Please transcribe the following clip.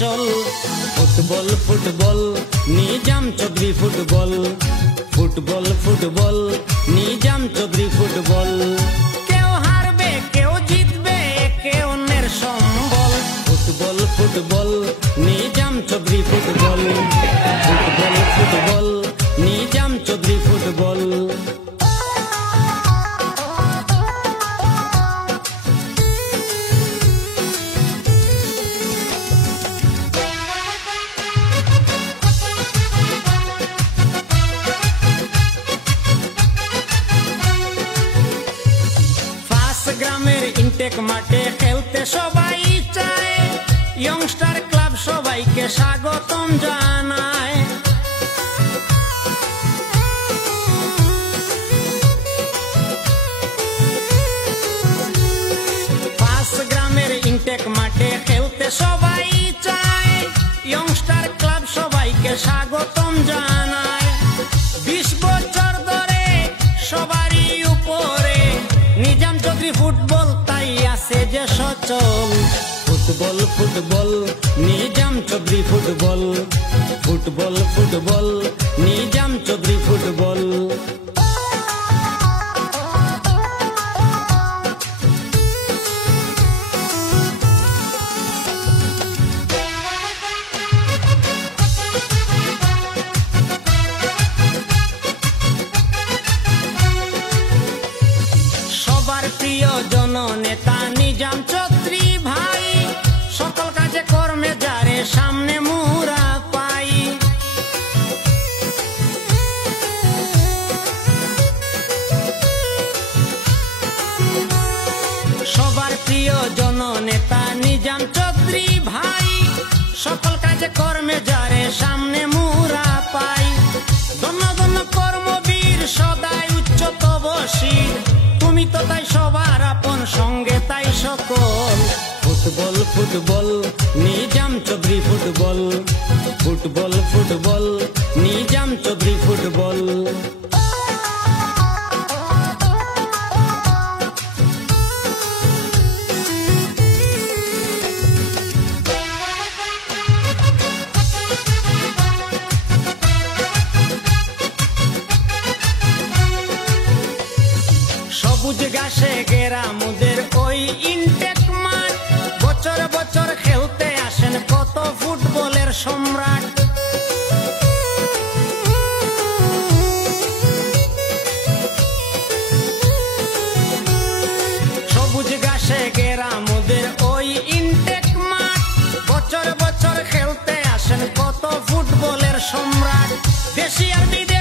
চল। Football football Nizam Chowdhury football, football football Nizam Chowdhury football. কেউ হারবে কেউ জিতবে কেউ অন্যের সম্বল। Football football Nizam Chowdhury football, football football Nizam Chowdhury football. গ্রামের ইনটেক মাঠে খেলতে সবাই চায়, ইয়ংস্টার ক্লাব সবাইকে স্বাগতম জানায়। গ্রামের ইনটেক মাঠে খেলতে সবাই চায়, ইয়ংস্টার ক্লাব সবাইকে স্বাগতম জানায়। 20 বছর ধরে সবারই উপরে নিজাম চৌধুরী ফুটবল তাই আছে যে সচল। Football football Nizam Chowdhury football, football football Nizam Chowdhury football. প্রিয় জননেতা নিজাম চৌধুরী ভাই, সকল কাজে কর্মে যারে সামনে মুরা পাই। সবার প্রিয় জননেতা নিজাম চৌধুরী ভাই, সকল কাজে কর্মে যারে সামনে মুরা পাই। ধন্য ধন্য কর্মবীর সদাই উচ্চতম শির, তুমি তো তাই সবার আপন সঙ্গে তাই সকল। Football football Nizam Chowdhury football, football football Nizam Chowdhury football. সবুজ ঘাসে ঘেরা মোদের ওই ইনটেক মাঠ, বছর বছর খেলতে আসেন কত ফুটবলের সম্রাট। সবুজ ঘাসে ঘেরা মোদের ওই ইনটেক মাঠ, বছর বছর খেলতে আসেন কত ফুটবলের সম্রাট। দেশি আর বিদেশি